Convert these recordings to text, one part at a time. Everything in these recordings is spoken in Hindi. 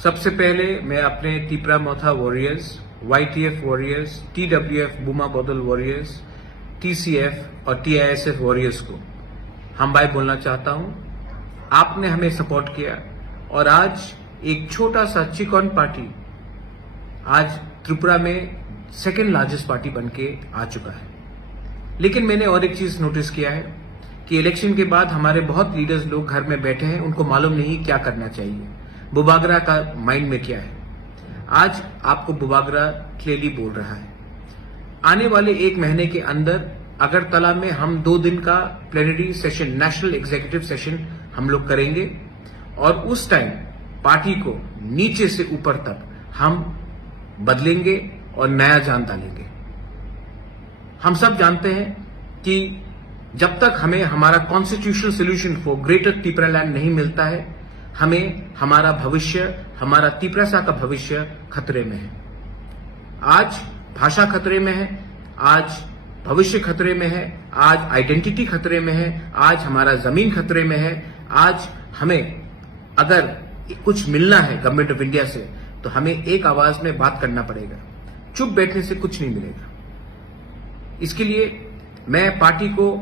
सबसे पहले मैं अपने तिपरा मोथा वॉरियर्स, YTF वॉरियर्स, TWF बुमा बदल वॉरियर्स, TCF और TISF वॉरियर्स को हम भाई बोलना चाहता हूं। आपने हमें सपोर्ट किया और आज एक छोटा सा चिकन पार्टी आज त्रिपुरा में सेकेंड लार्जेस्ट पार्टी बनके आ चुका है। लेकिन मैंने और एक चीज नोटिस किया है कि इलेक्शन के बाद हमारे बहुत लीडर्स लोग घर में बैठे हैं, उनको मालूम नहीं क्या करना चाहिए, बुबागरा का माइंड में क्या है। आज आपको बुबागरा क्लियरली बोल रहा है। आने वाले एक महीने के अंदर अगरतला में हम 2 दिन का plenary session, national executive session हम लोग करेंगे और उस टाइम पार्टी को नीचे से ऊपर तक हम बदलेंगे और नया जान डालेंगे। हम सब जानते हैं कि जब तक हमें हमारा constitutional solution for greater Tipra land नहीं मिलता है, हमें हमारा भविष्य, हमारा तिपरासा का भविष्य खतरे में है। आज भाषा खतरे में है, आज भविष्य खतरे में है, आज आइडेंटिटी खतरे में है, आज हमारा जमीन खतरे में है। आज हमें अगर कुछ मिलना है गवर्नमेंट ऑफ इंडिया से तो हमें एक आवाज में बात करना पड़ेगा। चुप बैठने से कुछ नहीं मिलेगा। इसके लिए मैं पार्टी को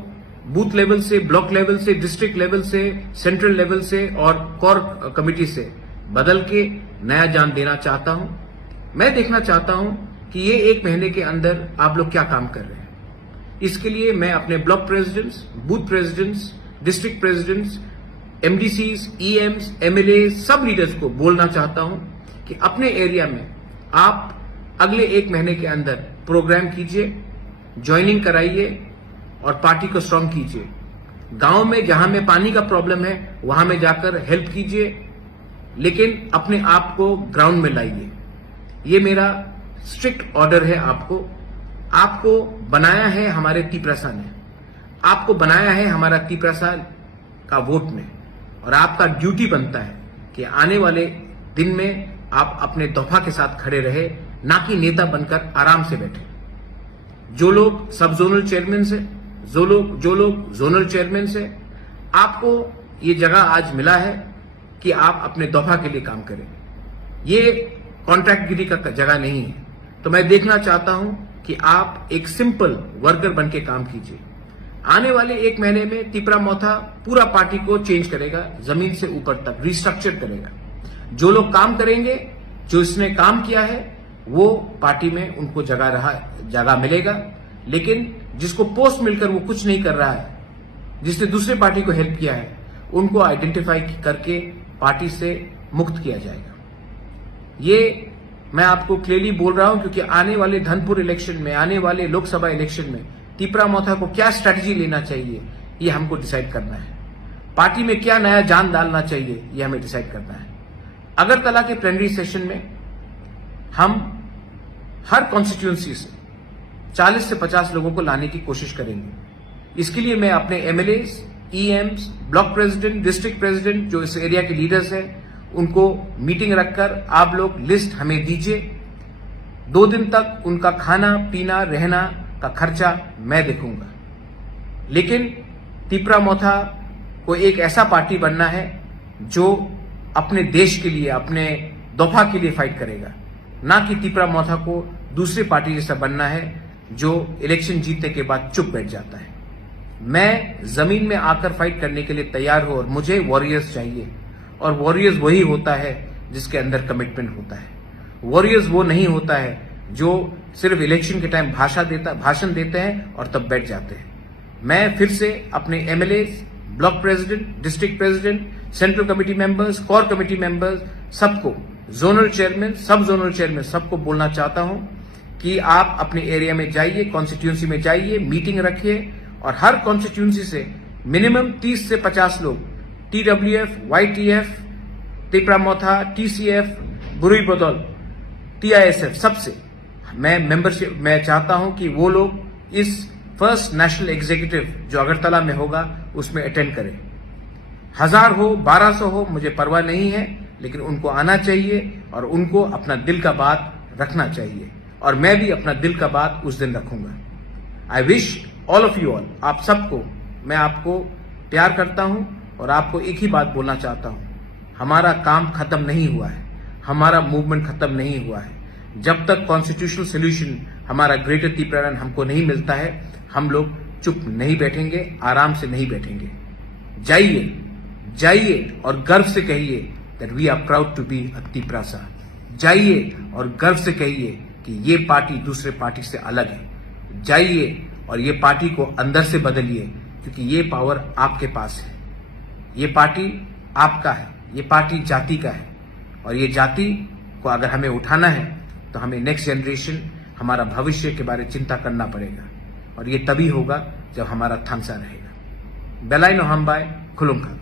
बूथ लेवल से, ब्लॉक लेवल से, डिस्ट्रिक्ट लेवल से, सेंट्रल लेवल से और कोर कमेटी से बदल के नया जान देना चाहता हूं। मैं देखना चाहता हूं कि ये एक महीने के अंदर आप लोग क्या काम कर रहे हैं। इसके लिए मैं अपने block presidents, booth presidents, district presidents, MDCs, EMs, MLA सब लीडर्स को बोलना चाहता हूं कि अपने एरिया में आप अगले एक महीने के अंदर प्रोग्राम कीजिए, ज्वाइनिंग कराइए और पार्टी को स्ट्रांग कीजिए। गांव में जहां में पानी का प्रॉब्लम है वहां में जाकर हेल्प कीजिए, लेकिन अपने आप को ग्राउंड में लाइए। ये मेरा स्ट्रिक्ट ऑर्डर है आपको। आपको बनाया है हमारे तिपरासा ने, आपको बनाया है हमारा तिपरासा का वोट ने, और आपका ड्यूटी बनता है कि आने वाले दिन में आप अपने दफा के साथ खड़े रहे, ना कि नेता बनकर आराम से बैठे। जो लोग सब जोनल चेयरमैन से, जो लोग जोनल चेयरमैन से, आपको ये जगह आज मिला है कि आप अपने दफा के लिए काम करें। ये कॉन्ट्रैक्टगिरी का जगह नहीं है। तो मैं देखना चाहता हूं कि आप एक सिंपल वर्कर बन के काम कीजिए। आने वाले एक महीने में तिपरा मोथा पूरा पार्टी को चेंज करेगा, जमीन से ऊपर तक रिस्ट्रक्चर करेगा। जो लोग काम करेंगे, जो इसने काम किया है, वो पार्टी में उनको जगह मिलेगा। लेकिन जिसको पोस्ट मिलकर वो कुछ नहीं कर रहा है, जिसने दूसरे पार्टी को हेल्प किया है, उनको आइडेंटिफाई करके पार्टी से मुक्त किया जाएगा। ये मैं आपको क्लियरली बोल रहा हूं क्योंकि आने वाले धनपुर इलेक्शन में, आने वाले लोकसभा इलेक्शन में तिपरा मोथा को क्या स्ट्रैटेजी लेना चाहिए ये हमको डिसाइड करना है। पार्टी में क्या नया जान डालना चाहिए ये हमें डिसाइड करना है। अगरतला के प्लेनरी सेशन में हम हर कॉन्स्टिट्यूएंसी से 40 से 50 लोगों को लाने की कोशिश करेंगे। इसके लिए मैं अपने MLAs, EMs, block president, district president, जो इस एरिया के लीडर्स हैं, उनको मीटिंग रखकर आप लोग लिस्ट हमें दीजिए। 2 दिन तक उनका खाना पीना रहना का खर्चा मैं देखूंगा। लेकिन तिपरा मोथा को एक ऐसा पार्टी बनना है जो अपने देश के लिए, अपने दफा के लिए फाइट करेगा, ना कि तिपरा मोथा को दूसरी पार्टी जैसा बनना है जो इलेक्शन जीतने के बाद चुप बैठ जाता है। मैं जमीन में आकर फाइट करने के लिए तैयार हूं और मुझे वॉरियर्स चाहिए। और वॉरियर्स वही होता है जिसके अंदर कमिटमेंट होता है। वॉरियर्स वो नहीं होता है जो सिर्फ इलेक्शन के टाइम भाषण देते हैं और तब बैठ जाते हैं। मैं फिर से अपने MLAs, block president, district president, central committee members, core committee members, सबको, जोनल चेयरमैन, सब जोनल चेयरमैन, सबको बोलना चाहता हूं कि आप अपने एरिया में जाइए, कॉन्स्टिट्यूंसी में जाइए, मीटिंग रखिए और हर कॉन्स्टिट्यूंसी से मिनिमम 30 से 50 लोग, TWF, YTF, तिपरा मोथा, TCF, बुरुई बदौल, TISF, सबसे मैं मेंबरशिप मैं चाहता हूं कि वो लोग इस फर्स्ट नेशनल एग्जीक्यूटिव जो अगरतला में होगा उसमें अटेंड करें। 1000 हो, 1200 हो, मुझे परवाह नहीं है, लेकिन उनको आना चाहिए और उनको अपना दिल का बात रखना चाहिए और मैं भी अपना दिल का बात उस दिन रखूंगा। I wish all of you all, आप सबको, मैं आपको प्यार करता हूं और आपको एक ही बात बोलना चाहता हूं, हमारा काम खत्म नहीं हुआ है। हमारा मूवमेंट खत्म नहीं हुआ है। जब तक कॉन्स्टिट्यूशनल सोल्यूशन हमारा ग्रेटर त्रिपुरा हमको नहीं मिलता है, हम लोग चुप नहीं बैठेंगे, आराम से नहीं बैठेंगे। जाइए जाइए और गर्व से कहिए that we are proud to be a Tripura. जाइए और गर्व से कहिए कि ये पार्टी दूसरे पार्टी से अलग है। जाइए और ये पार्टी को अंदर से बदलिए, क्योंकि ये पावर आपके पास है। ये पार्टी आपका है, ये पार्टी जाति का है, और ये जाति को अगर हमें उठाना है तो हमें नेक्स्ट जनरेशन, हमारा भविष्य के बारे में चिंता करना पड़ेगा, और ये तभी होगा जब हमारा थांसा रहेगा। बेलाइनो हमबाय खुलुमका।